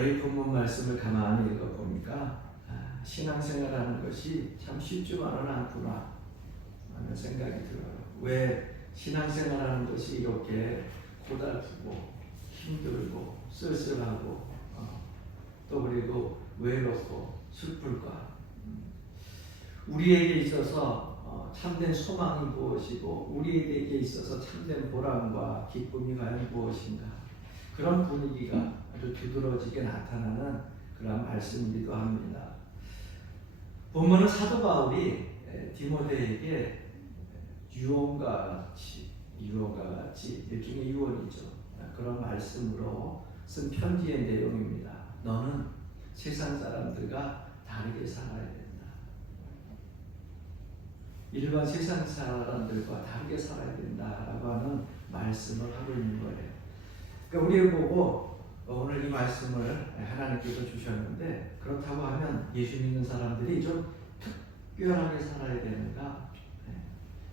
오늘 이 본문 말씀을 가만히 읽어보니까 신앙생활하는 것이 참 쉽지만은 않구나 하는 생각이 들어요. 왜 신앙생활하는 것이 이렇게 고달프고 힘들고 쓸쓸하고 또 그리고 외롭고 슬플까? 우리에게 있어서 참된 소망이 무엇이고 우리에게 있어서 참된 보람과 기쁨이 과연 무엇인가? 그런 분위기가 아주 두드러지게 나타나는 그런 말씀이기도 합니다. 본문은 사도 바울이 디모데에게 유언과 같이 일종의 유언이죠. 그런 말씀으로 쓴 편지의 내용입니다. 너는 세상 사람들과 다르게 살아야 된다. 일반 세상 사람들과 다르게 살아야 된다라고 하는 말씀을 하고 있는 거예요. 그러니까 우리를 보고 오늘 이 말씀을 하나님께서 주셨는데 그렇다고 하면 예수 믿는 사람들이 좀 특별하게 살아야 되는가?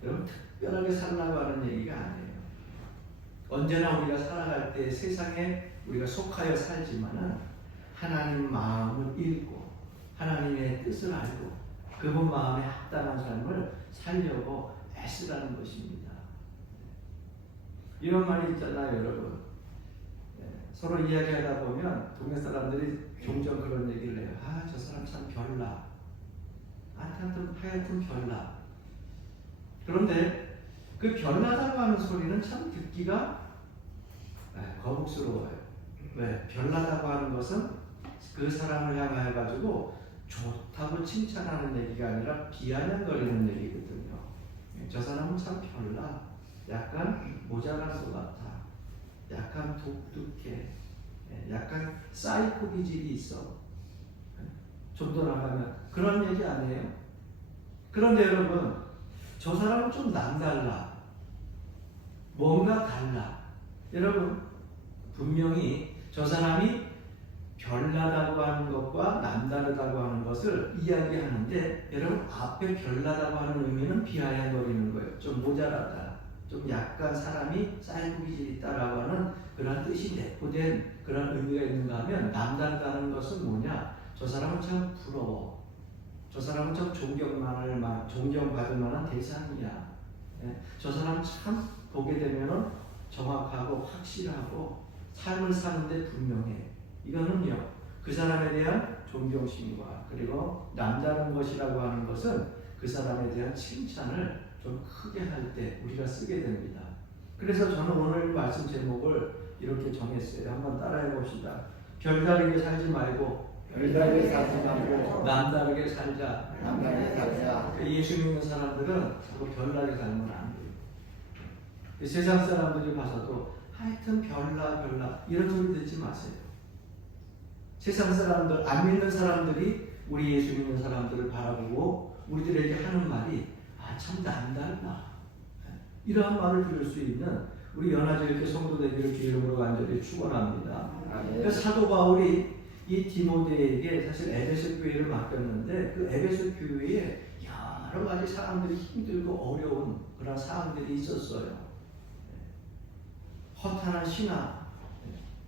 여러분 특별하게 살라고 하는 얘기가 아니에요. 언제나 우리가 살아갈 때 세상에 우리가 속하여 살지만은 하나님 마음을 읽고 하나님의 뜻을 알고 그분 마음에 합당한 삶을 살려고 애쓰라는 것입니다. 이런 말이 있잖아요, 여러분. 서로 이야기하다 보면 동네 사람들이 종종 그런 얘기를 해요. 저 사람 참 별나. 하여튼 별나. 그런데 그 별나다고 하는 소리는 참 듣기가 거북스러워요. 왜? 별나다고 하는 것은 그 사람을 향하여 가지고 좋다고 칭찬하는 얘기가 아니라 비아냥거리는 얘기거든요. 저 사람은 참 별나. 약간 모자란 것 같아. 약간 독특해. 약간 사이코 기질이 있어. 좀 더 나가면 그런 얘기 아니에요? 그런데 여러분 저 사람은 좀 남달라. 뭔가 달라. 여러분 분명히 저 사람이 별나다고 하는 것과 남다르다고 하는 것을 이야기하는데 여러분 앞에 별나다고 하는 의미는 비아냥거리는 거예요. 좀 모자라다. 좀 약간 사람이 사이코 기질이 있다라고 하는 그런 뜻이 내포된 그런 의미가 있는가 하면 남다르다는 것은 뭐냐? 저 사람은 참 부러워. 저 사람은 참 존경받을 만한 대상이야. 저 사람 참 보게 되면은 정확하고 확실하고 삶을 사는데 분명해. 이거는요, 그 사람에 대한 존경심과 그리고 남다른 것이라고 하는 것은 그 사람에 대한 칭찬을 좀 크게 할 때 우리가 쓰게 됩니다. 그래서 저는 오늘 말씀 제목을 이렇게 정했어요. 한번 따라해 봅시다. 별다르게 살지 말고 남다르게 살자. 예수 믿는 사람들은 별나게 살면 안 돼요. 세상 사람들이 봐서도 하여튼 별나 이런 소리 듣지 마세요. 세상 사람들, 안 믿는 사람들이 우리 예수 믿는 사람들을 바라보고 우리들에게 하는 말이 참 남달라. 이러한 말을 들을 수 있는 우리 연화제일교 성도 되기를 주 이름으로 간절히 축원합니다. 그러니까 사도 바울이 이 디모데에게 사실 에베소 교회를 맡겼는데 그 에베소 교회에 여러 가지 사람들이 힘들고 어려운 그런 사람들이 있었어요. 허탄한 신앙,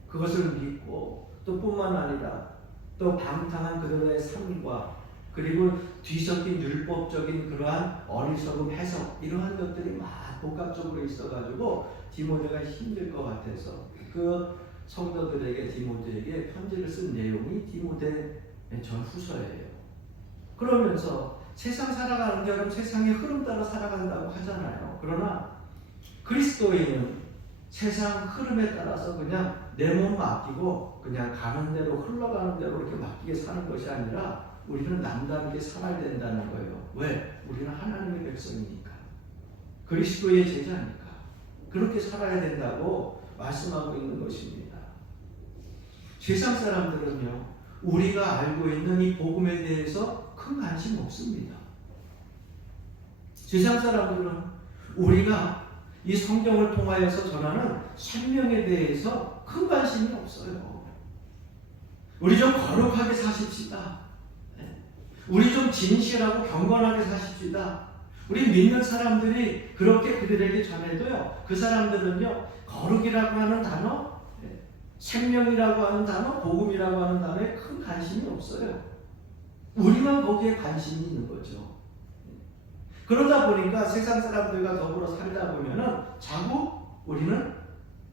그것을 믿고 또 뿐만 아니라 또 방탕한 그들의 삶과 그리고 뒤섞인 율법적인 그러한 어리석음 해석 이러한 것들이 막 복합적으로 있어가지고 디모데가 힘들 것 같아서 그 성도들에게 디모데에게 편지를 쓴 내용이 디모데 전후서예요. 그러면서 세상 살아가는 게 여러분 세상의 흐름 따라 살아간다고 하잖아요. 그러나 그리스도인은 세상 흐름에 따라서 그냥 내 몸 맡기고 그냥 가는 대로 흘러가는 대로 이렇게 맡기게 사는 것이 아니라 우리는 남다르게 살아야 된다는 거예요. 왜? 우리는 하나님의 백성이니까. 그리스도의 제자니까. 그렇게 살아야 된다고 말씀하고 있는 것입니다. 세상 사람들은요, 우리가 알고 있는 이 복음에 대해서 큰 관심 없습니다. 세상 사람들은 우리가 이 성경을 통하여서 전하는 생명에 대해서 큰 관심이 없어요. 우리 좀 거룩하게 사십시다. 우리 좀 진실하고 경건하게 사십시다. 우리 믿는 사람들이 그렇게 그들에게 전해도요, 그 사람들은요, 거룩이라고 하는 단어, 생명이라고 하는 단어, 복음이라고 하는 단어에 큰 관심이 없어요. 우리만 거기에 관심이 있는 거죠. 그러다 보니까 세상 사람들과 더불어 살다 보면은 자꾸 우리는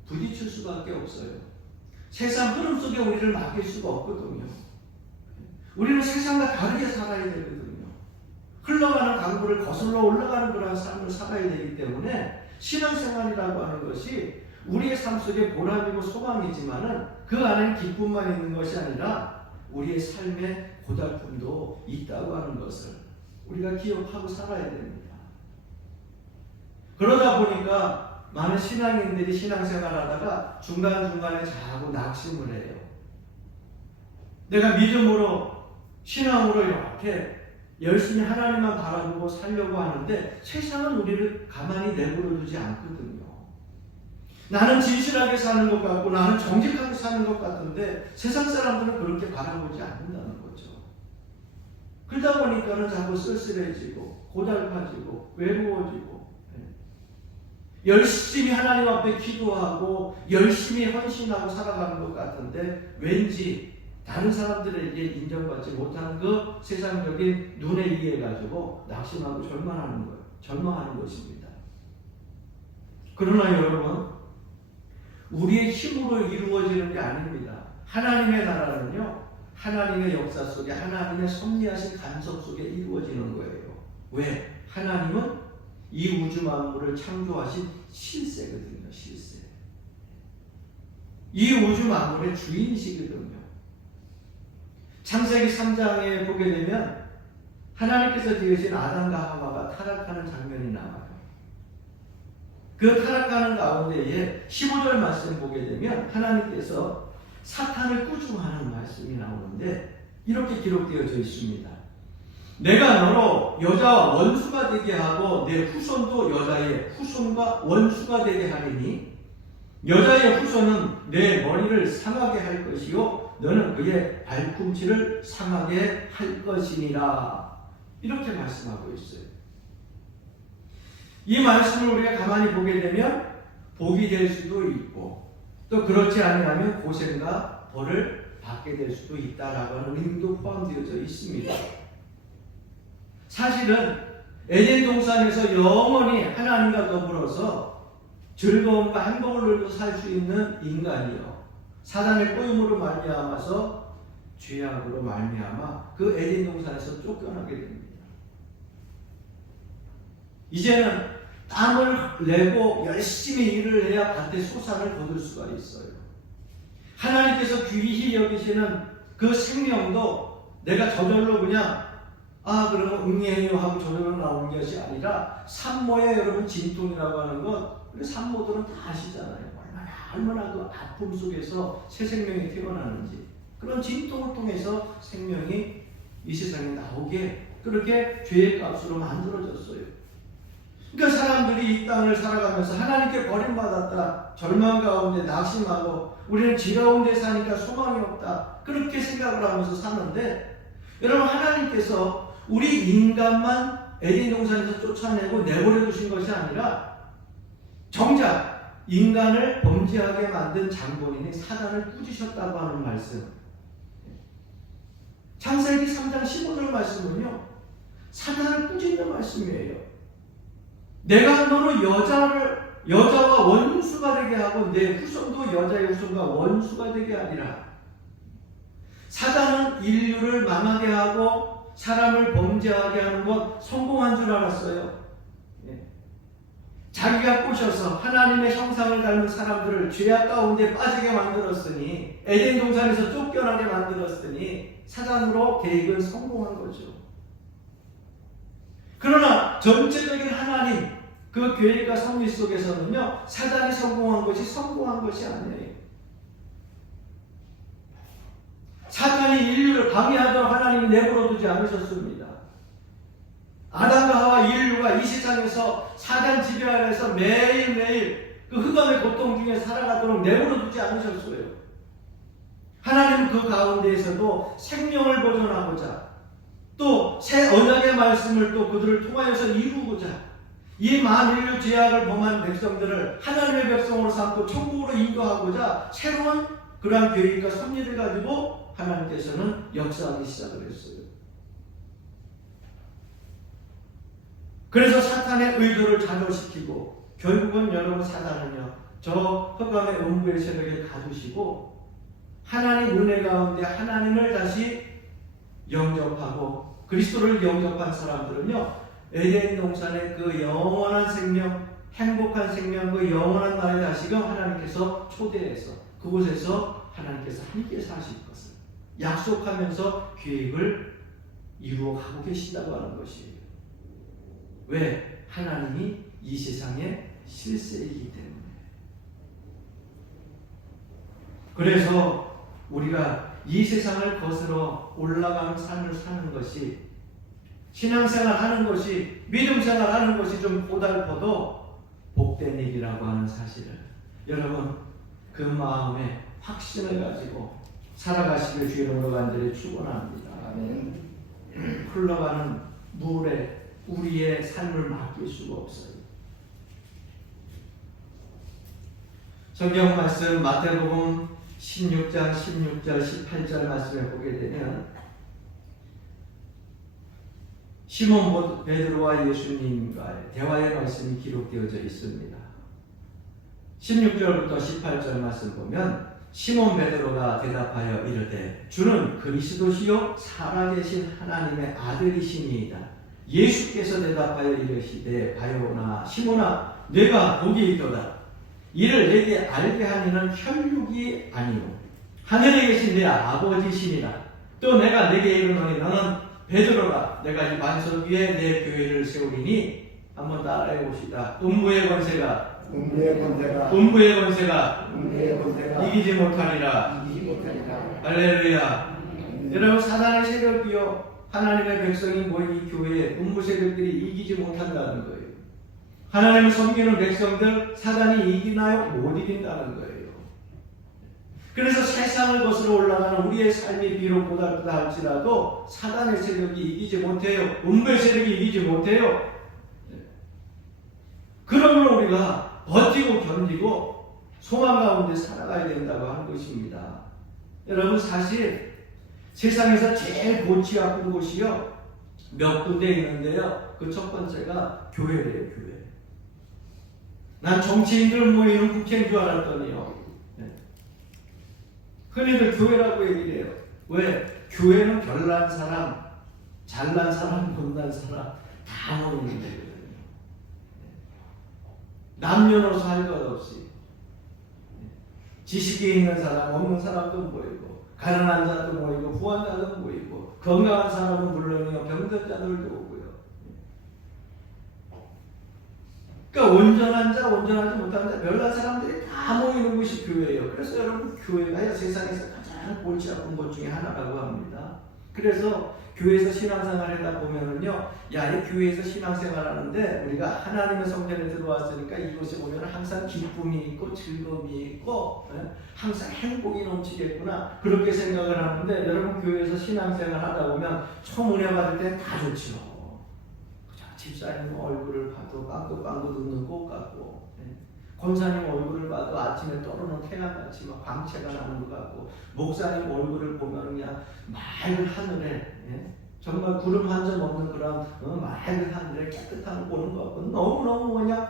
부딪힐 수밖에 없어요. 세상 흐름 속에 우리를 맡길 수가 없거든요. 우리는 세상과 다르게 살아야 되거든요. 흘러가는 강물을 거슬러 올라가는 그런 삶을 살아야 되기 때문에 신앙생활이라고 하는 것이 우리의 삶 속에 보람이고 소망이지만은 그 안에 기쁨만 있는 것이 아니라 우리의 삶의 고달픔도 있다고 하는 것을 우리가 기억하고 살아야 됩니다. 그러다 보니까 많은 신앙인들이 신앙생활하다가 중간중간에 자꾸 낙심을 해요. 내가 믿음으로 신앙으로 이렇게 열심히 하나님만 바라보고 살려고 하는데 세상은 우리를 가만히 내버려 두지 않거든요. 나는 진실하게 사는 것 같고 나는 정직하게 사는 것 같은데 세상 사람들은 그렇게 바라보지 않는다는 거죠. 그러다 보니까는 자꾸 쓸쓸해지고 고달파지고 외로워지고 열심히 하나님 앞에 기도하고 열심히 헌신하고 살아가는 것 같은데 왠지 다른 사람들에게 인정받지 못하는 그 세상적인 눈에 의해 가지고 낙심하고 절망하는 것입니다. 그러나 여러분, 우리의 힘으로 이루어지는 게 아닙니다. 하나님의 나라는요, 하나님의 역사 속에 하나님의 섭리하신 간섭 속에 이루어지는 거예요. 왜? 하나님은 이 우주 만물을 창조하신 실세거든요. 실세. 이 우주 만물의 주인이시거든요. 창세기 3장에 보게 되면 하나님께서 지으신 아담과 하와가 타락하는 장면이 나와요. 그 타락하는 가운데에 15절 말씀 보게 되면 하나님께서 사탄을 꾸중하는 말씀이 나오는데 이렇게 기록되어져 있습니다. 내가 너로 여자와 원수가 되게 하고 내 후손도 여자의 후손과 원수가 되게 하리니 여자의 후손은 내 머리를 상하게 할 것이요 너는 그의 발꿈치를 상하게 할 것이니라. 이렇게 말씀하고 있어요. 이 말씀을 우리가 가만히 보게 되면 복이 될 수도 있고 또 그렇지 않으면 고생과 벌을 받게 될 수도 있다라고 하는 의미도 포함되어져 있습니다. 사실은 에덴 동산에서 영원히 하나님과 더불어서 즐거움과 행복을 누리고 살 수 있는 인간이요, 사단의 꼬임으로 말미암아서 죄악으로 말미암아 그 에덴 동산에서 쫓겨나게 됩니다. 이제는 땀을 내고 열심히 일을 해야 밭의 소산을 거둘 수가 있어요. 하나님께서 귀히 여기시는 그 생명도 내가 저절로 그냥 그러면 응애해요 하고 저절로 나오는 것이 아니라 산모에 여러분 진통이라고 하는 것 우리 산모들은 다 아시잖아요. 얼마나 그 아픔 속에서 새 생명이 태어나는지 그런 진통을 통해서 생명이 이 세상에 나오게 그렇게 죄의 값으로 만들어졌어요. 그러니까 사람들이 이 땅을 살아가면서 하나님께 버림받았다, 절망 가운데 낙심하고 우리는 지 가운데 사니까 소망이 없다 그렇게 생각을 하면서 사는데 여러분 하나님께서 우리 인간만 에덴 동산에서 쫓아내고 내버려 두신 것이 아니라 정작 인간을 범죄하게 만든 장본인이 사단을 꾸짖으셨다고 하는 말씀. 창세기 3장 15절 말씀은요, 사단을 꾸짖는 말씀이에요. 내가 너로 여자와 원수가 되게 하고 내 후손도 여자의 후손과 원수가 되게 하리라. 사단은 인류를 망하게 하고 사람을 범죄하게 하는 것 성공한 줄 알았어요. 자기가 꼬셔서 하나님의 형상을 닮은 사람들을 죄악 가운데 빠지게 만들었으니 에덴 동산에서 쫓겨나게 만들었으니 사단으로 계획은 성공한 거죠. 그러나 전체적인 하나님 그 계획과 섭리 속에서는요 사단이 성공한 것이 아니에요. 사탄이 인류를 방해하도록 하나님이 내버려 두지 않으셨습니다. 아담과 하와 인류가 이 세상에서 사단 지배 아래에서 매일매일 그 흑암의 고통 중에 살아가도록 내버려 두지 않으셨어요. 하나님은 그 가운데에서도 생명을 보존하고자 또 새 언약의 말씀을 또 그들을 통하여서 이루고자 이 만인류 죄악을 범한 백성들을 하나님의 백성으로 삼고 천국으로 인도하고자 새로운 그러한 계획과 섭리를 가지고 하나님께서는 역사하기 시작을 했어요. 그래서 사탄의 의도를 좌절시키고 결국은 여러분 사단은요, 저 흑암의 음부의 세력을 가두시고 하나님 은혜 가운데 하나님을 다시 영접하고 그리스도를 영접한 사람들은요, 에덴 동산의 그 영원한 생명, 행복한 생명, 그 영원한 나라에 다시금 하나님께서 초대해서 그곳에서 하나님께서 함께 사실 것을 약속하면서 계획을 이루어가고 계신다고 하는 것이에요. 왜? 하나님이 이 세상의 실세이기 때문에. 그래서 우리가 이 세상을 거스러 올라가는 삶을 사는 것이, 신앙생활 하는 것이, 믿음생활 하는 것이 좀 고달퍼도 복된 일이라고 하는 사실을 여러분 그 마음에 확신을 가지고 살아가시길 주의 이름으로 간절히 축원합니다. 아멘. 흘러가는 물에 우리의 삶을 맡길 수가 없어요. 성경 말씀 마태복음 16장 16절 18절 말씀에 보게 되면 시몬 베드로와 예수님과의 대화의 말씀이 기록되어져 있습니다. 16절부터 18절 말씀 보면 시몬 베드로가 대답하여 이르되 주는 그리스도시요 살아계신 하나님의 아들이시니이다. 예수께서 대답하여 이르시되 바요나 시몬아 내가 복이 있도다. 이를 내게 알게 하니는 혈육이 아니요 하늘에 계신 내 아버지시니라. 또 내가 내게 이르노니 너는 베드로라. 내가 이 반석 위에 내 교회를 세우리니 한번 따라해 봅시다. 음부의 권세가 이기지 못하리라. 할렐루야. 여러분 사단의 세력이요 하나님의 백성이 모인 이 교회에 음부 세력들이 이기지 못한다는 거예요. 하나님을 섬기는 백성들 사단이 이기나요? 못 이긴다는 거예요. 그래서 세상을 거스러 올라가는 우리의 삶이 비록 고달프다 할지라도 사단의 세력이 이기지 못해요. 음부의 세력이 이기지 못해요. 그러므로 우리가 버티고 견디고 소망 가운데 살아가야 된다고 하는 것입니다. 여러분 사실 세상에서 제일 골치 아픈 곳이요 몇 군데 있는데요. 그 첫 번째가 교회래요. 교회. 난 정치인들 모이는 국회인 줄 알았더니요. 흔히들 교회라고 얘기를 해요. 왜? 교회는 별난 사람, 잘난 사람, 못난 사람 다 모이는 데거든요. 남녀노소 할 것 없이 지식이 있는 사람, 없는 사람도 모이고 가난한 자도 모이고 부한 자도 모이고 건강한 사람은 물론이요 병든 자들도 오고요. 그러니까 온전한 자, 온전하지 못한 자, 별난 사람들이 다 모이는 곳이 교회예요. 그래서 여러분 교회가 세상에서 가장 골치 아픈 것 중에 하나라고 합니다. 그래서 교회에서 신앙생활 하다 보면은요, 야, 이 교회에서 신앙생활 하는데 우리가 하나님의 성전에 들어왔으니까 이곳에 보면 항상 기쁨이 있고 즐거움이 있고 항상 행복이 넘치겠구나 그렇게 생각을 하는데 여러분 교회에서 신앙생활 하다 보면 처음 은혜 받을 때 다 좋죠. 집사님 얼굴을 봐도 빵긋빵긋 웃는 것 같고 권사님 얼굴을 봐도 아침에 떠오르는 태양같이 막 광채가 나는 것 같고 목사님 얼굴을 보면 그냥 맑은 하늘에 정말 구름 한 점 없는 그런 맑은 하늘에 깨끗한 보는 것 같고 너무너무 그냥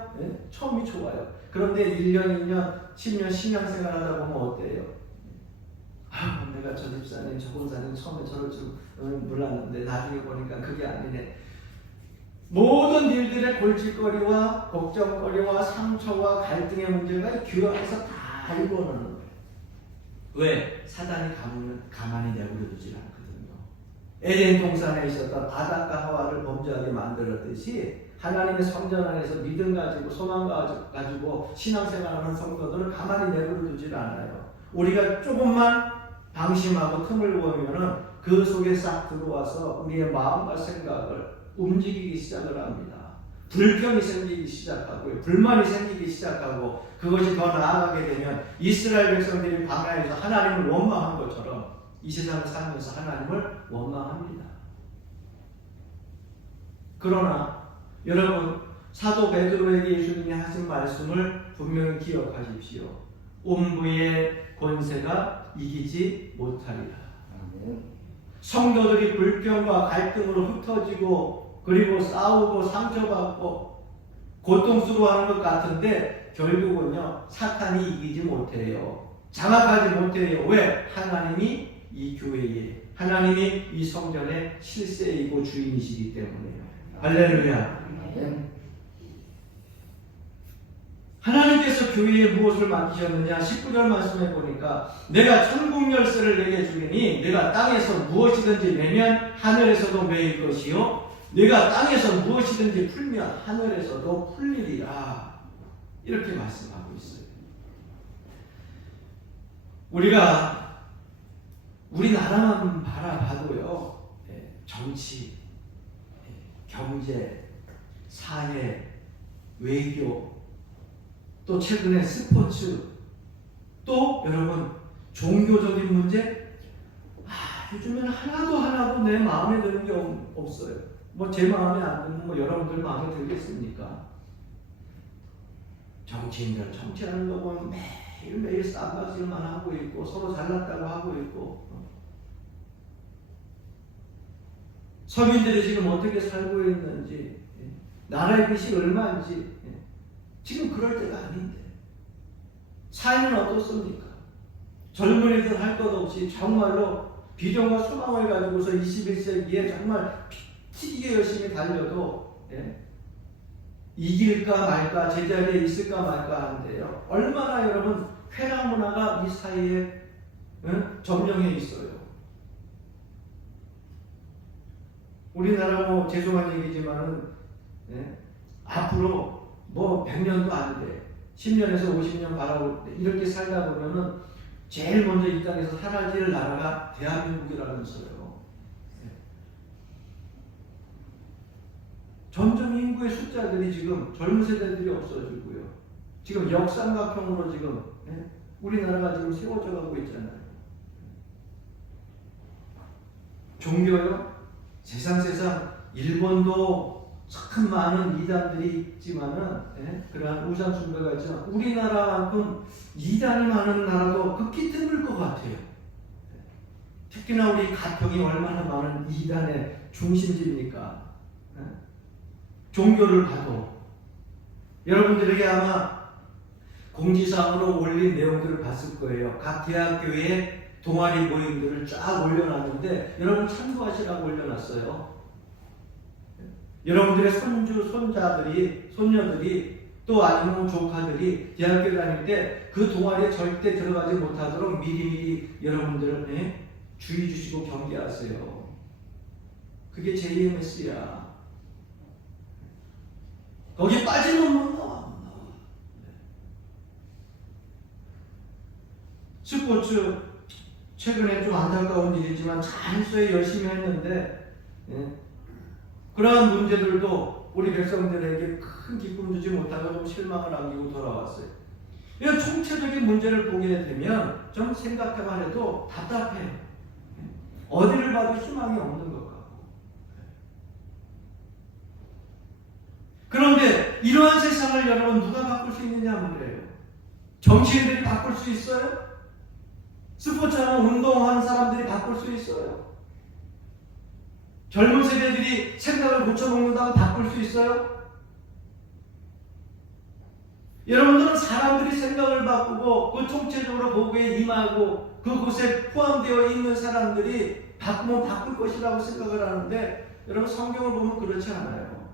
처음이 좋아요. 그런데 1년, 2년, 10년 신앙생활 하다 보면 어때요? 아, 내가 저 집사님, 저 권사님 처음에 저를 좀 몰랐는데 나중에 보니까 그게 아니네. 모든 일들의 골칫거리와 걱정거리와 상처와 갈등의 문제가 교회 안에서 다 일궈내는 거예요. 왜? 사단이 가만히 내버려두지 않거든요. 에덴 동산에 있었던 아담과 하와를 범죄하게 만들었듯이 하나님의 성전 안에서 믿음 가지고 소망 가지고 신앙생활하는 성도들을 가만히 내버려두지 않아요. 우리가 조금만 방심하고 틈을 보면은 그 속에 싹 들어와서 우리의 마음과 생각을 움직이기 시작을 합니다. 불평이 생기기 시작하고요. 불만이 생기기 시작하고 그것이 더 나아가게 되면 이스라엘 백성들이 광야에서 하나님을 원망한 것처럼 이 세상을 살면서 하나님을 원망합니다. 그러나 여러분 사도 베드로에게 예수님이 하신 말씀을 분명히 기억하십시오. 음부의 권세가 이기지 못하리라. 성도들이 불평과 갈등으로 흩어지고 그리고 싸우고 상처받고 고통스러워하는 것 같은데 결국은요 사탄이 이기지 못해요. 장악하지 못해요. 왜? 하나님이 이 교회에, 하나님이 이 성전의 실세이고 주인이시기 때문에요. 할렐루야. 하나님께서 교회에 무엇을 맡기셨느냐? 19절 말씀해 보니까 내가 천국 열쇠를 내게 주리니 내가 땅에서 무엇이든지 매면 하늘에서도 매일 것이요 내가 땅에서 무엇이든지 풀면 하늘에서도 풀리리라. 이렇게 말씀하고 있어요. 우리가 우리나라만 바라봐도요 정치, 경제, 사회, 외교, 또 최근에 스포츠, 또 여러분 종교적인 문제, 요즘에는 하나도 내 마음에 드는 게 없어요. 뭐 제 마음에 안 드는 뭐 여러분들 마음에 들겠습니까? 정치인들 정치하는 거 보면 매일매일 쌈박질만 하고 있고 서로 잘났다고 하고 있고 서민들이 지금 어떻게 살고 있는지, 나라의 빚이 얼마인지 지금 그럴 때가 아닌데 삶은 어떻습니까? 젊은이들 할 것 없이 정말로 비전과 소망을 가지고서 21세기에 정말 피튀기게 열심히 달려도 이길까 말까, 제자리에 있을까 말까 하는데요. 얼마나 여러분 쾌락 문화가 이 사이에 점령해 있어요. 우리나라 뭐 죄송한 얘기지만은 앞으로 뭐 100년도 안 돼. 10년에서 50년 바라볼 때 이렇게 살다 보면은 제일 먼저 이 땅에서 사라질 나라가 대한민국이라면서요. 점점 인구의 숫자들이 지금 젊은 세대들이 없어지고요. 지금 역삼각형으로 지금 우리나라가 지금 세워져 가고 있잖아요. 종교요? 세상 일본도 참 많은 이단들이 있지만은 그러한 우상 숭배가 있지만 우리나라만큼 이단이 많은 나라도 극히 드물 것 같아요. 특히나 우리 가평이 얼마나 많은 이단의 중심지입니까? 종교를 봐도 여러분들에게 아마 공지사항으로 올린 내용들을 봤을 거예요. 각 대학교에 동아리 모임들을 쫙 올려놨는데 여러분 참고하시라고 올려놨어요. 여러분들의 손주, 손자들이, 손녀들이 또 아니면 조카들이 대학교 다닐 때 그 동아리에 절대 들어가지 못하도록 미리미리 여러분들을 주의 주시고 경계하세요. 그게 JMS야. 거기 빠지면 못 나와. 스포츠 최근에 좀 안타까운 일이지만 잘했어요. 열심히 했는데 그러한 문제들도 우리 백성들에게 큰 기쁨 주지 못하고 좀 실망을 남기고 돌아왔어요. 이런 총체적인 문제를 보게 되면 좀 생각해만 해도 답답해요. 어디를 봐도 희망이 없는 것 같고. 그런데 이러한 세상을 여러분 누가 바꿀 수 있느냐 말이에요. 정치인들이 바꿀 수 있어요? 스포츠하는 운동하는 사람들이 바꿀 수 있어요? 젊은 세대들이 생각을 고쳐먹는다고 바꿀 수 있어요? 여러분들은 사람들이 생각을 바꾸고 그 총체적으로 거기에 임하고 그곳에 포함되어 있는 사람들이 바꾸면 바꿀 것이라고 생각을 하는데 여러분 성경을 보면 그렇지 않아요.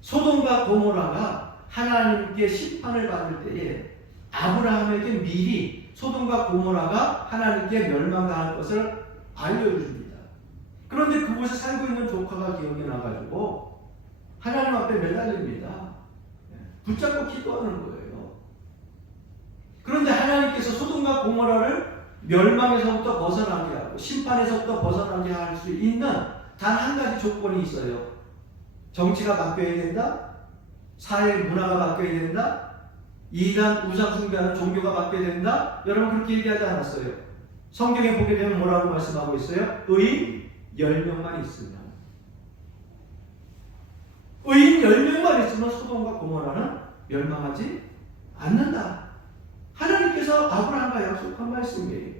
소돔과 고모라가 하나님께 심판을 받을 때에 아브라함에게 미리 소돔과 고모라가 하나님께 멸망당할 것을 알려줍니다. 그런데 그곳에 살고 있는 조카가 기억이 나가지고 하나님 앞에 매달립니다. 붙잡고 기도하는 거예요. 그런데 하나님께서 소돔과 고모라를 멸망에서부터 벗어나게 하고 심판에서부터 벗어나게 할 수 있는 단 한 가지 조건이 있어요. 정치가 바뀌어야 된다. 사회 문화가 바뀌어야 된다. 이단 우상 숭배하는 종교가 바뀌어야 된다. 여러분 그렇게 얘기하지 않았어요. 성경에 보게 되면 뭐라고 말씀하고 있어요? 의인 10명만 있으면, 의인 10명만 있으면 소돔과 고모라는 멸망하지 않는다. 하나님께서 아브라함과 약속한 말씀이에요.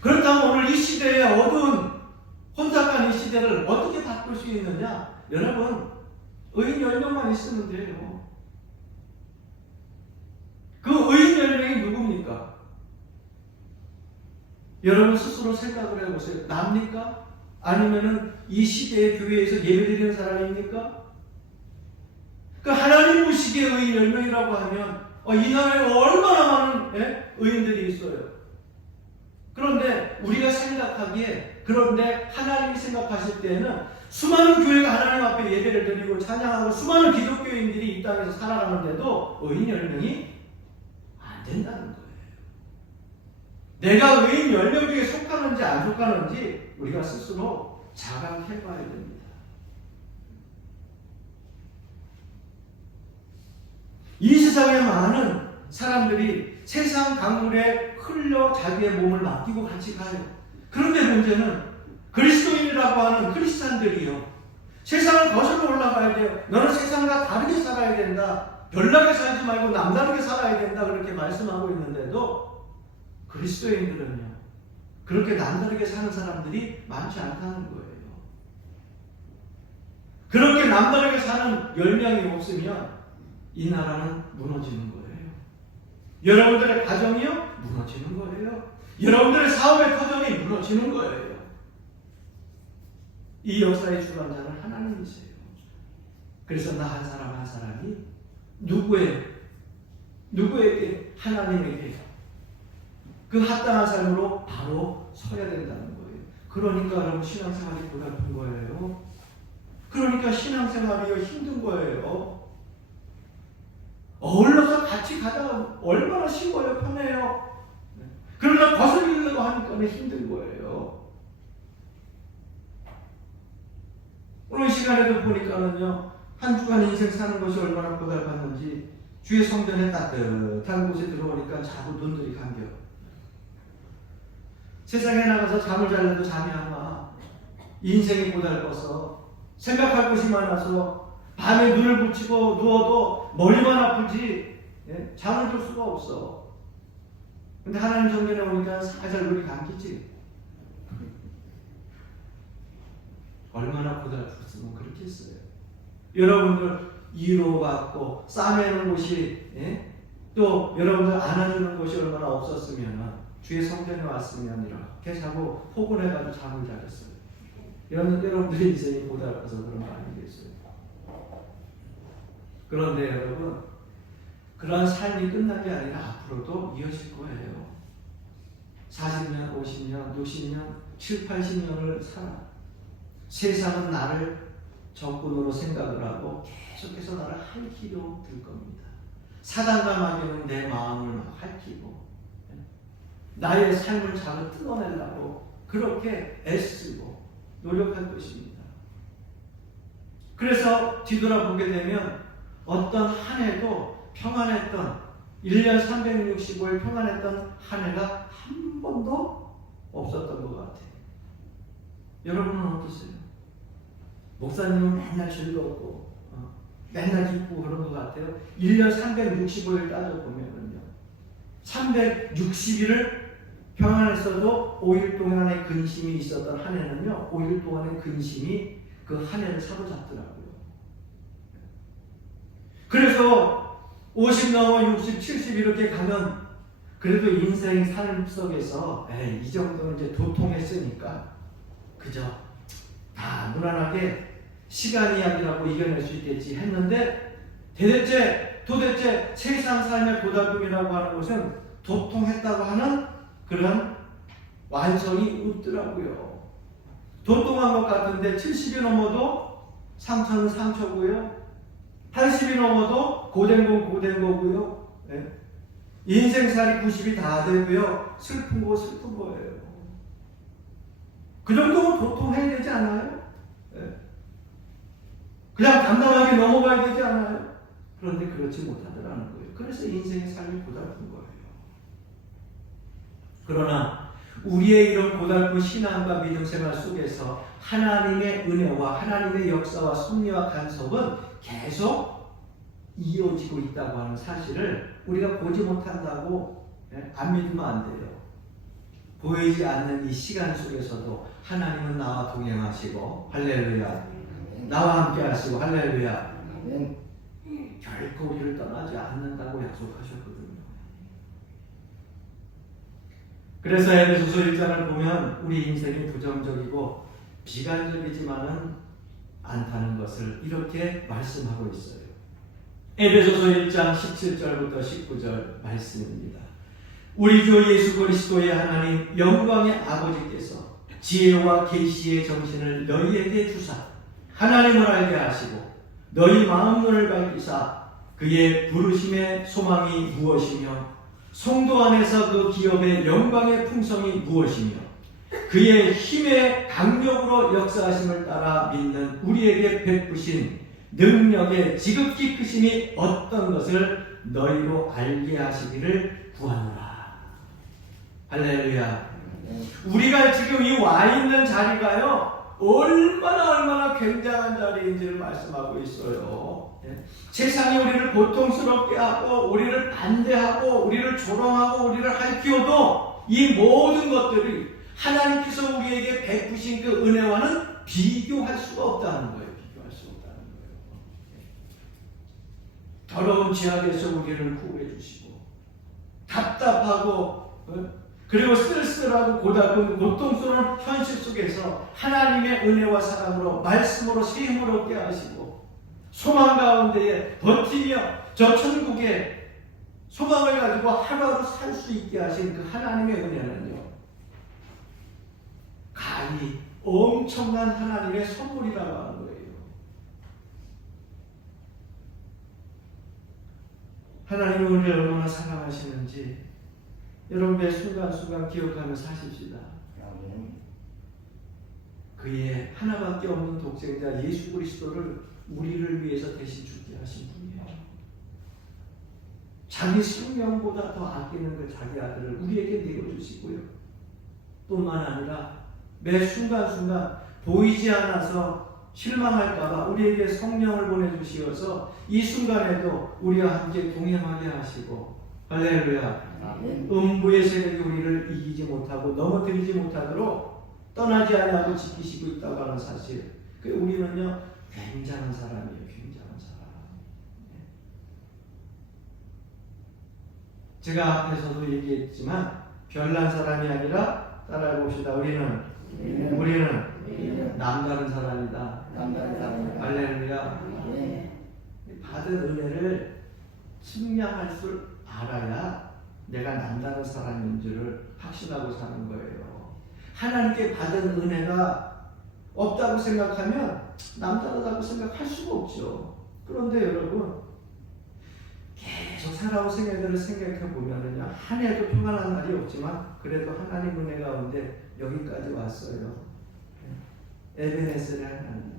그렇다면 오늘 이 시대의 어두운 혼잡한 이 시대를 어떻게 바꿀 수 있느냐? 여러분, 의인 10명만 있으면 돼요. 그 의인 10명이 누굽니까? 여러분 스스로 생각을 해보세요. 납니까? 아니면은 이 시대의 교회에서 예배드리는 사람입니까? 그 하나님 보시기에 의인 10명이라고 하면 이 나라에 얼마나 많은 의인들이 있어요. 그런데 우리가 생각하기에, 그런데 하나님이 생각하실 때는 수많은 교회가 하나님 앞에 예배를 드리고 찬양하고 수많은 기독교인들이 이 땅에서 살아가는데도 의인 10명이 안 된다는 거예요. 내가 의인 10명 중에 속하는지 안 속하는지 우리가 스스로 자각해 봐야 됩니다. 이 세상에 많은 사람들이 세상 강물에 흘려 자기의 몸을 맡기고 같이 가요. 그런데 문제는 그리스도인이라고 하는 크리스찬들이요, 세상을 거슬러 올라가야 돼요. 너는 세상과 다르게 살아야 된다. 별나게 살지 말고 남다르게 살아야 된다. 그렇게 말씀하고 있는데도 그리스도인들은요, 그렇게 남다르게 사는 사람들이 많지 않다는 거예요. 그렇게 남다르게 사는 10명이 없으면 이 나라는 무너지는 거예요. 여러분들의 가정이요, 무너지는 거예요. 여러분들의 사업의 터전이 무너지는 거예요. 이 역사의 주관자는 하나님이세요. 그래서 나 한 사람 한 사람이 누구에게? 하나님에게 그 합당한 삶으로 바로 서야 된다는 거예요. 그러니까 여러분 신앙생활이 고달픈 거예요. 그러니까 신앙생활이 힘든 거예요. 어울러서 같이 가다가 얼마나 쉬워요, 편해요. 그러나 거슬리려고 하니까 힘든 거예요. 오늘 시간에도 보니까는요, 한 주간 인생 사는 것이 얼마나 고달팠는지 주의 성전에 따뜻한 곳에 들어오니까 자꾸 눈들이 감겨. 세상에 나가서 잠을 자려도 잠이 안 와. 인생이 고달퍼서 생각할 것이 많아서 밤에 눈을 붙이고 누워도 머리만 아프지 잠을 들 수가 없어. 근데 하나님 성전에 오니까 살살 눈이 감기지. 얼마나 고달팠으면 그렇게 했어요. 여러분들 위로받고 싸매는 곳이, 또 여러분들 안아주는 곳이 얼마나 없었으면 주의 성전에 왔으면 이렇게 자고 포근해가지고 잠을 자겠어요. 여러분들의 인생이 고달파서 그런 거 아니겠어요? 그런데 여러분, 그런 삶이 끝난 게 아니라 앞으로도 이어질 거예요. 40년, 50년, 60년, 7, 80년을 살아. 세상은 나를 적군으로 생각을 하고 계속해서 나를 핥기로 들 겁니다. 사단과 마귀는 내 마음을 막 핥히고 나의 삶을 자꾸 뜯어내려고 그렇게 애쓰고 노력할 것입니다. 그래서 뒤돌아보게 되면 어떤 한 해도 평안했던 1년 365일 평안했던 한 해가 한 번도 없었던 것 같아요. 여러분은 어떠세요? 목사님은 맨날 즐겁고 맨날 기쁘고 그런 것 같아요. 1년 365일 따져보면요, 360일을 평안했어도 5일 동안의 근심이 있었던 한 해는요, 5일 동안의 근심이 그 한 해를 사로잡더라고요. 그래서 50 넘어 60, 70 이렇게 가면 그래도 인생 삶 속에서 이 정도는 이제 도통했으니까 그저 다 무난하게 시간 이야기라고 이겨낼 수 있겠지 했는데, 도대체 세상 삶의 고달픔이라고 하는 것은 도통했다고 하는 그런 완성이 없더라고요. 도통한 것 같은데 70이 넘어도 상처는 상처고요, 80이 넘어도 고된 건 고된 거고요, 인생살이 90이 다 되고요, 슬픈 거 슬픈 거예요. 그 정도면 도통해야 되지 않아요? 그냥 담담하게 넘어가야 되지 않아요? 그런데 그렇지 못하더라는 거예요. 그래서 인생의 삶이 고달픈 거예요. 그러나 우리의 이런 고달픈 신앙과 믿음 생활 속에서 하나님의 은혜와 하나님의 역사와 섭리와 간섭은 계속 이어지고 있다고 하는 사실을 우리가 보지 못한다고 안 믿으면 안 돼요. 보이지 않는 이 시간 속에서도 하나님은 나와 동행하시고 할렐루야. 나와 함께 하시고 할렐루야. 결코 우리를 떠나지 않는다고 약속하셨거든요. 그래서 에베소서 1장을 보면 우리 인생이 부정적이고 비관적이지만은 않다는 것을 이렇게 말씀하고 있어요. 에베소서 1장 17절부터 19절 말씀입니다. 우리 주 예수 그리스도의 하나님 영광의 아버지께서 지혜와 계시의 정신을 너희에게 주사 하나님을 알게 하시고 너희 마음문을 밝히사 그의 부르심의 소망이 무엇이며 성도 안에서 그 기업의 영광의 풍성이 무엇이며 그의 힘의 강력으로 역사하심을 따라 믿는 우리에게 베푸신 능력의 지극히 크심이 어떤 것을 너희로 알게 하시기를 구하노라. 할렐루야. 우리가 지금 이 와 있는 자리가요 얼마나 굉장한 자리인지를 말씀하고 있어요. 세상이 우리를 고통스럽게 하고 우리를 반대하고 우리를 조롱하고 우리를 핥히어도 이 모든 것들이 하나님께서 우리에게 베푸신 그 은혜와는 비교할 수가 없다는 거예요. 비교할 수 없다는 거예요. 더러운 죄악에서 우리를 구해 주시고 답답하고 그리고 쓸쓸하고 고달픈 고통스러운 현실 속에서 하나님의 은혜와 사랑으로 말씀으로 새 힘을 얻게 하시고 소망 가운데에 버티며 저 천국의 소망을 가지고 하루하루 살 수 있게 하신 그 하나님의 은혜는요 가히 엄청난 하나님의 선물이라고 하는 거예요. 하나님은 우리를 얼마나 사랑하시는지 여러분의 순간순간 기억하며 사십시다. 그의 하나밖에 없는 독생자 예수 그리스도를 우리를 위해서 대신 죽게 하신 분이에요. 자기 생명보다 더 아끼는 그 자기 아들을 우리에게 내어주시고요. 뿐만 아니라 매 순간순간 보이지 않아서 실망할까봐 우리에게 성령을 보내주시어서 이 순간에도 우리와 함께 동행하게 하시고 할렐루야. 음부의 세력이 우리를 이기지 못하고 넘어뜨리지 못하도록 떠나지 않고 지키시고 있다고 하는 사실. 우리는요 굉장한 사람이에요. 굉장한 사람. 제가 앞에서도 얘기했지만 별난 사람이 아니라 따라해봅시다. 우리는 남다른 사람이다. 할렐루야. 받은 은혜를 측량할 줄 알아야 내가 남다른 사람인 줄을 확신하고 사는 거예요. 하나님께 받은 은혜가 없다고 생각하면 남다르다고 생각할 수가 없죠. 그런데 여러분 계속 살아온 생애들을 생각해 보면은요 한 해도 평안한 날이 없지만 그래도 하나님 은혜 가운데 여기까지 왔어요. 에베네셀의 하나님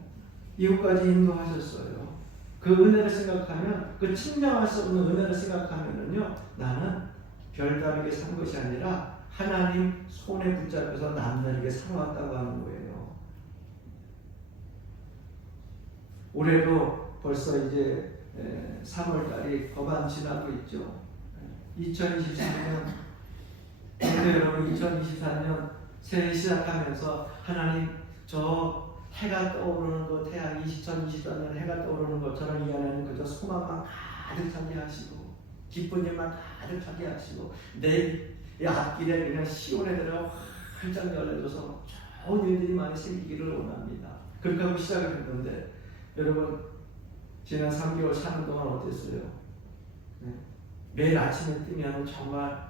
이곳까지 인도하셨어요. 그 은혜를 생각하면 그 측량할 수 없는 은혜를 생각하면은요 나는 별다르게 산 것이 아니라 하나님 손에 붙잡혀서 남다르게 살아왔다고 하는 거예요. 올해도 벌써 이제 3월달이 거반 지나고 있죠. 2023년 근데 여러분 2024년 새해 시작하면서 하나님 저 해가 떠오르는 것 태양이 2024년 해가 떠오르는 것처럼 이 안에는 그저 소망만 가득하게 하시고 기쁜 일만 가득하게 하시고 내 앞길에 그냥 시온의 데가 활짝 열려져서 좋은 일들이 많이 생기기를 원합니다. 그렇게 하고 시작을 했는데 여러분 지난 3개월 사는 동안 어땠어요? 매일 아침에 뜨면 정말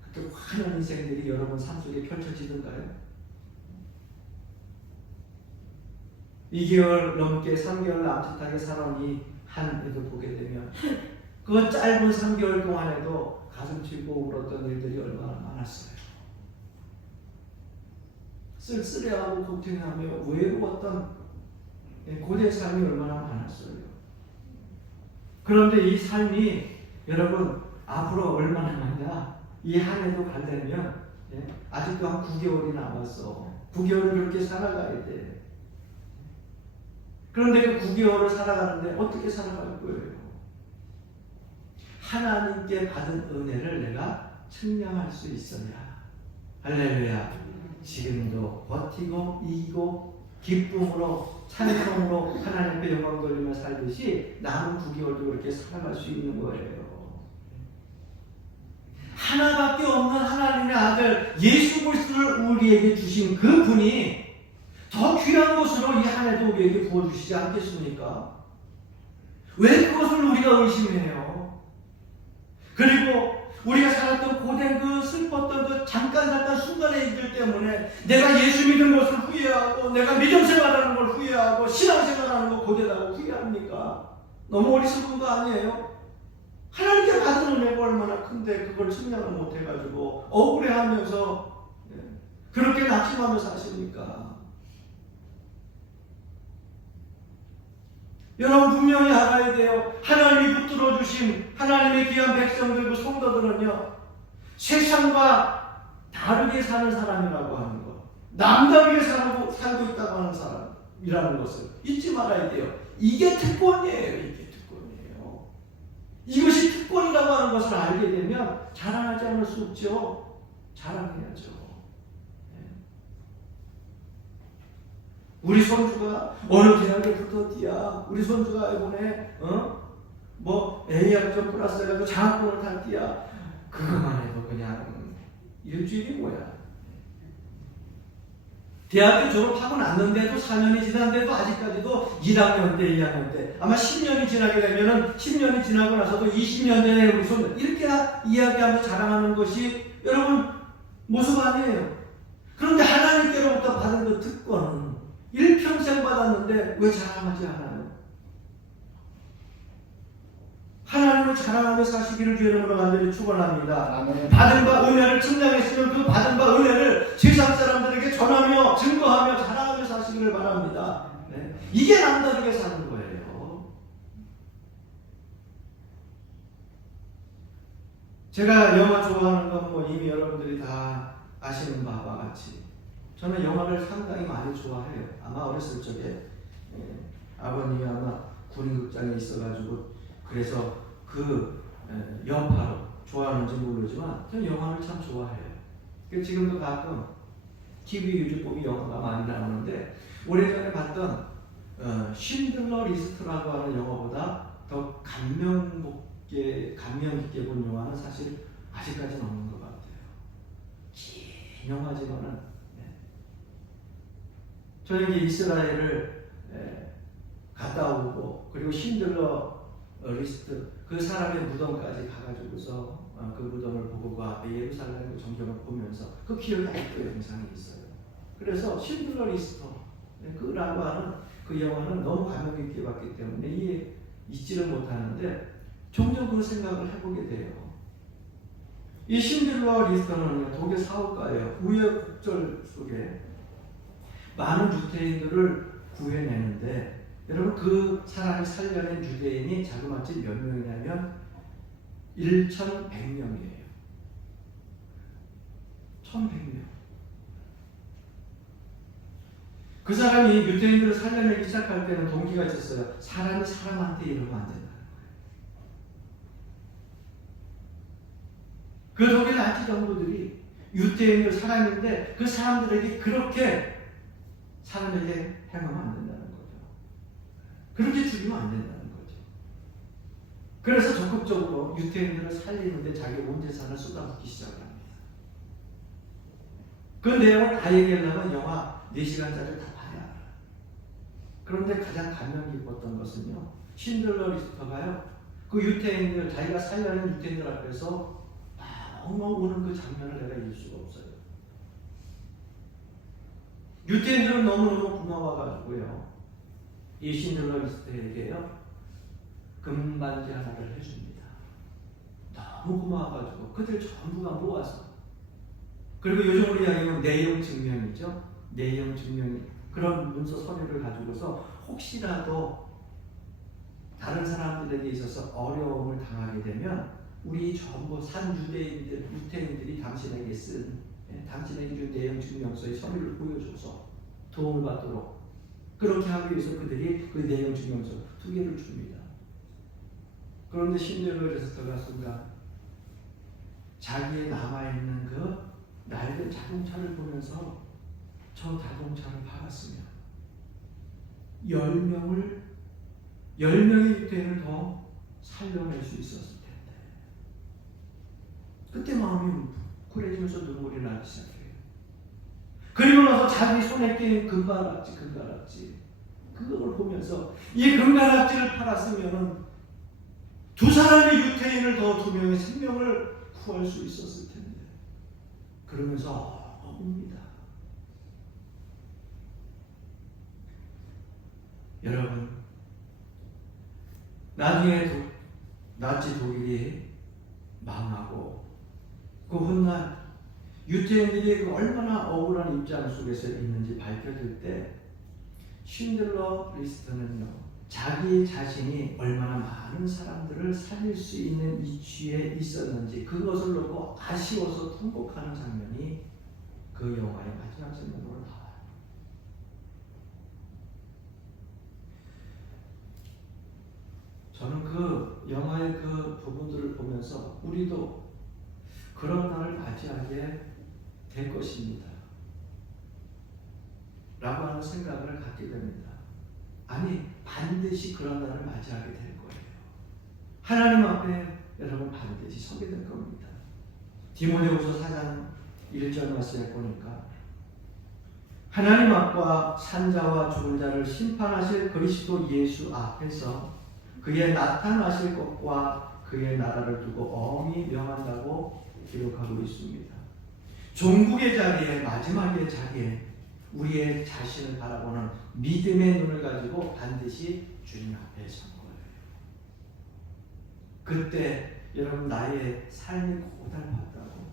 그때 환한 인생들이 여러분 삶 속에 펼쳐지던가요? 2개월 넘게 3개월 남짓하게 살아온 이 한 해도 보게 되면 그 짧은 3개월 동안에도 가슴 치고 울었던 일들이 얼마나 많았어요. 쓸쓸해하고 고통하며 외로웠던 고된 삶이 얼마나 많았어요. 그런데 이 삶이 여러분 앞으로 얼마나 많냐? 이 한 해도 가려면 아직도 한 9개월이 남았어. 9개월을 그렇게 살아가야 돼. 그런데 그 9개월을 살아가는데 어떻게 살아갈 거예요? 하나님께 받은 은혜를 내가 측량할 수 있어야. 할렐루야. 지금도 버티고 이기고 기쁨으로 찬송으로 하나님께 영광 돌리며 살듯이 남은 9개월도 그렇게 살아갈 수 있는 거예요. 하나밖에 없는 하나님의 아들 예수 그리스도를 우리에게 주신 그 분이 더 귀한 것으로 이 한 해도 우리에게 부어주시지 않겠습니까? 왜 그것을 우리가 의심해요? 그리고 우리가 살았던 고된 그 슬펐던 그 잠깐 순간의 일들 때문에 내가 예수 믿은 것을 후회하고 내가 믿음 생활하는 걸 후회하고 신앙 생활하는 걸 고되다고 후회합니까? 너무 어리석은 거 아니에요? 하나님께 받은 은혜가 얼마나 큰데 그걸 측량을 못해가지고 억울해하면서 그렇게 낙심하며 사십니까? 여러분 분명히 알아야 돼요. 하나님이 붙들어 주신 하나님의 귀한 백성들 그 성도들은요 세상과 다르게 사는 사람이라고 하는 것, 남다르게 살고 있다고 하는 사람이라는 것을 잊지 말아야 돼요. 이게 특권이에요. 이게 특권이에요. 이것이 특권이라고 하는 것을 알게 되면 자랑하지 않을 수 없죠. 자랑해야죠. 우리 손주가 어느 대학에 붙었디야. 우리 손주가 이번에 A학점 플러스 해가지고 장학금을 탔디야. 그것만 해도 그냥 일주일이 뭐야. 대학교 졸업하고 났는데도 4년이 지났는데도 아직까지도 1학년 때 2학년 때 아마 10년이 지나게 되면은 10년이 지나고 나서도 20년 전에 우리 손 이렇게 이야기하면서 자랑하는 것이 여러분 모습 아니에요. 그런데 하나님께로부터 받은 그 특권은 일평생 받았는데 왜 자랑하지 않아요? 하나님을 자랑하며 사시기를 주의 이름으로 간절히 축원합니다. 받은 바 은혜를 측량했으면 그 받은 바 은혜를 세상 사람들에게 전하며 증거하며 자랑하며 사시기를 바랍니다. 네. 이게 남다르게 사는 거예요. 제가 영화 좋아하는 건 뭐 이미 여러분들이 다 아시는 바와 같이 저는 영화를 상당히 많이 좋아해요. 아마 어렸을 적에 아버님이 아마 군인극장에 있어가지고 그래서 그 여파로 좋아하는지 모르지만 저는 영화를 참 좋아해요. 지금도 가끔 TV 유지법이 영화가 많이 나오는데 오래전에 봤던 쉰들러 리스트라고 하는 영화보다 더 감명 깊게 본 영화는 사실 아직까지는 없는 것 같아요. 긴 영화지만은 저는 이제 이스라엘을 갔다 오고 그리고 쉰들러 리스트 그 사람의 무덤까지 가가지고서 그 무덤을 보고 그 앞에 예루살렘 정경을 보면서 그 기억이 아직도 영상이 있어요. 그래서 쉰들러 리스트 그라고 하는 그 영화는 너무 감명 깊게 봤기 때문에 잊지를 못하는데 종종 그 생각을 해보게 돼요. 이 쉰들러 리스트는 독일 사업가예요. 우여곡절 속에 많은 유대인들을 구해내는데 여러분 그 사람이 살려낸 유대인이 자그마치 몇 명이냐면 1,100명이에요. 1,100명. 그 사람이 유대인들을 살려내기 시작할 때는 동기가 있었어요. 사람이 사람한테 이러면 안 된다는 거예요. 그 독일 나치 정부들이 유대인들 사람인데 그 사람들에게 그렇게 사람에게 행하면 안 된다는 거죠. 그렇게 죽이면 안 된다는 거죠. 그래서 적극적으로 유대인들을 살리는데 자기 온 재산을 쏟아붓기 시작을 합니다. 그 내용을 다 얘기하려면 영화 4시간짜리를 다 봐야 알아요. 그런데 가장 감명 깊었던 것은요. 쉰들러 리스트가요. 그 유대인들, 자기가 살려낸 유대인들 앞에서 엉엉 우는 그 장면을 내가 잊을 수가 없어요. 유대인들은 너무너무 고마워가지고요. 이 쉰들러 리스트에게요. 금반지 하나를 해줍니다. 너무 고마워가지고 그들 전부가 모아서 그리고 요즘으로 이야기하면 내용 증명이죠. 내용 증명 그런 문서 서류를 가지고서 혹시라도 다른 사람들에게 있어서 어려움을 당하게 되면 우리 전부 산 유대인들이 당신에게 쓴 당신에게 준 내용 증명서의 서류를 보여줘서 도움을 받도록 그렇게 하기 위해서 그들이 그 내용 증명서 2개를 줍니다. 그런데 신들러에서 들어간 순간 자기의 남아있는 그 낡은 자동차를 보면서 저 자동차를 팔았으면 10명의 유대인을 더 살려낼 수 있었을 텐데, 그때 마음이 뭉클해지면서 눈물이 나기 시작해요. 그리고 나서 자기 손에 낀 금가락지 그걸 보면서 이 금가락지를 팔았으면 두 사람의 유태인을 더 2명의 생명을 구할 수 있었을 텐데, 그러면서 옵니다. 여러분, 나중에 나치 독일이 망하고 그 훗날 유태인들이 얼마나 억울한 입장 속에서 있는지 밝혀질 때 쉰들러 리스트는요, 자기 자신이 얼마나 많은 사람들을 살릴 수 있는 이치에 있었는지 그것을 놓고 아쉬워서 통곡하는 장면이 그 영화의 마지막 장면으로 나와요. 저는 그 영화의 그 부분들을 보면서 우리도 그런 날을 맞이하게 될 것입니다 라고 하는 생각을 갖게 됩니다. 아니, 반드시 그런 날을 맞이하게 될 거예요. 하나님 앞에 여러분 반드시 서게 될 겁니다. 디모데후서 4장 1절 말씀에 보니까 하나님 앞과 산자와 죽은 자를 심판하실 그리스도 예수 앞에서 그의 나타나실 것과 그의 나라를 두고 엄히 명한다고 기록하고 있습니다. 종국의 자리에, 마지막의 자리에 우리의 자신을 바라보는 믿음의 눈을 가지고 반드시 주님 앞에 선 거예요. 그때 여러분, 나의 삶이 고달팠다고,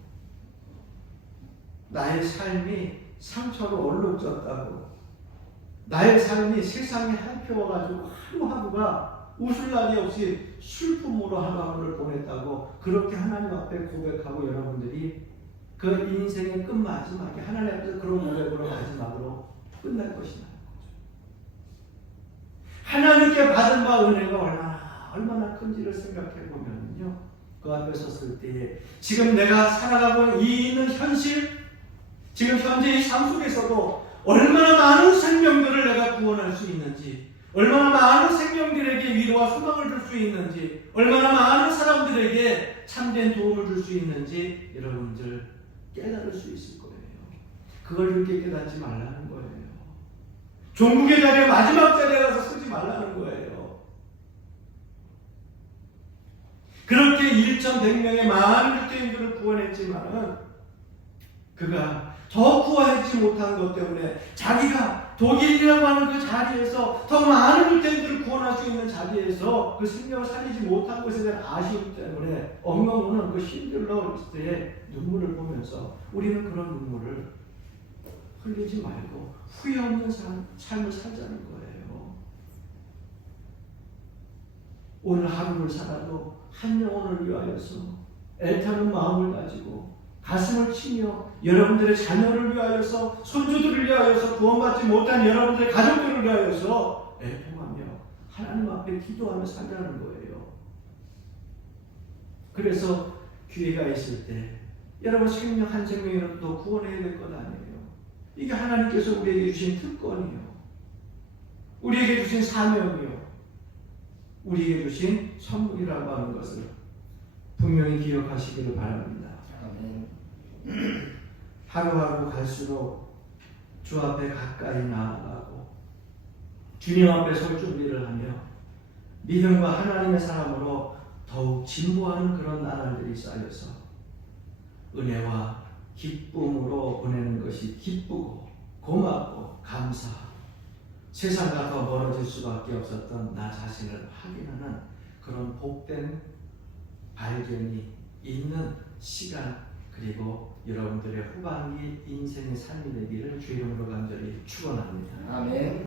나의 삶이 상처로 얼룩졌다고, 나의 삶이 세상에 핥혀가지고 하루하루가 웃을 날이 없이 슬픔으로 하루하루를 보냈다고 그렇게 하나님 앞에 고백하고 여러분들이 그 인생의 끝마지막에 하나님 앞에서 그런 고백으로 마지막으로 끝날 것이라는 거죠. 하나님께 받은 바 은혜가 얼마나 큰지를 생각해 보면요, 그 앞에 섰을 때에 지금 내가 살아가고 있는 현실, 지금 현재 이 삶 속에서도 얼마나 많은 생명들을 내가 구원할 수 있는지, 얼마나 많은 생명들에게 위로와 소망을 줄 수 있는지, 얼마나 많은 사람들에게 참된 도움을 줄 수 있는지 여러분들 깨달을 수 있을 거예요. 그걸 그렇게 깨닫지 말라는 거예요. 종국의 자리에, 마지막 자리에 가서 서지 말라는 거예요. 그렇게 1,100명의 많은 유대인들을 구원했지만 그가 더 구원하지 못한 것 때문에 자기가 독일이라고 하는 그 자리에서 더 많은 유대인들을 구원할 수 있는 자리에서 그 생명을 살리지 못한 것에 대한 아쉬움 때문에 엉엉 우는 그 쉰들러 리스트의 눈물을 보면서 우리는 그런 눈물을 흘리지 말고 후회 없는 삶을 살자는 거예요. 오늘 하루를 살아도 한 영혼을 위하여서 애타는 마음을 가지고 가슴을 치며 여러분들의 자녀를 위하여서, 손주들을 위하여서, 구원받지 못한 여러분들의 가족들을 위하여서 애통하며 하나님 앞에 기도하며 살자는 거예요. 그래서 기회가 있을 때 여러분 생명 한 생명이라도 더 구원해야 될 것 아니에요. 이게 하나님께서 우리에게 주신 특권이요, 우리에게 주신 사명이요, 우리에게 주신 선물이라고 하는 것을 분명히 기억하시기를 바랍니다. 하루하루 갈수록 주 앞에 가까이 나아가고 주님 앞에 설 준비를 하며 믿음과 하나님의 사람으로 더욱 진보하는 그런 나날들이 쌓여서 은혜와 기쁨으로 보내는 것이 기쁘고 고맙고 감사하고 세상과 더 멀어질 수밖에 없었던 나 자신을 확인하는 그런 복된 발견이 있는 시간, 그리고 여러분들의 후반기 인생의 삶이 되기를 주 이름으로 간절히 축원합니다. 아멘.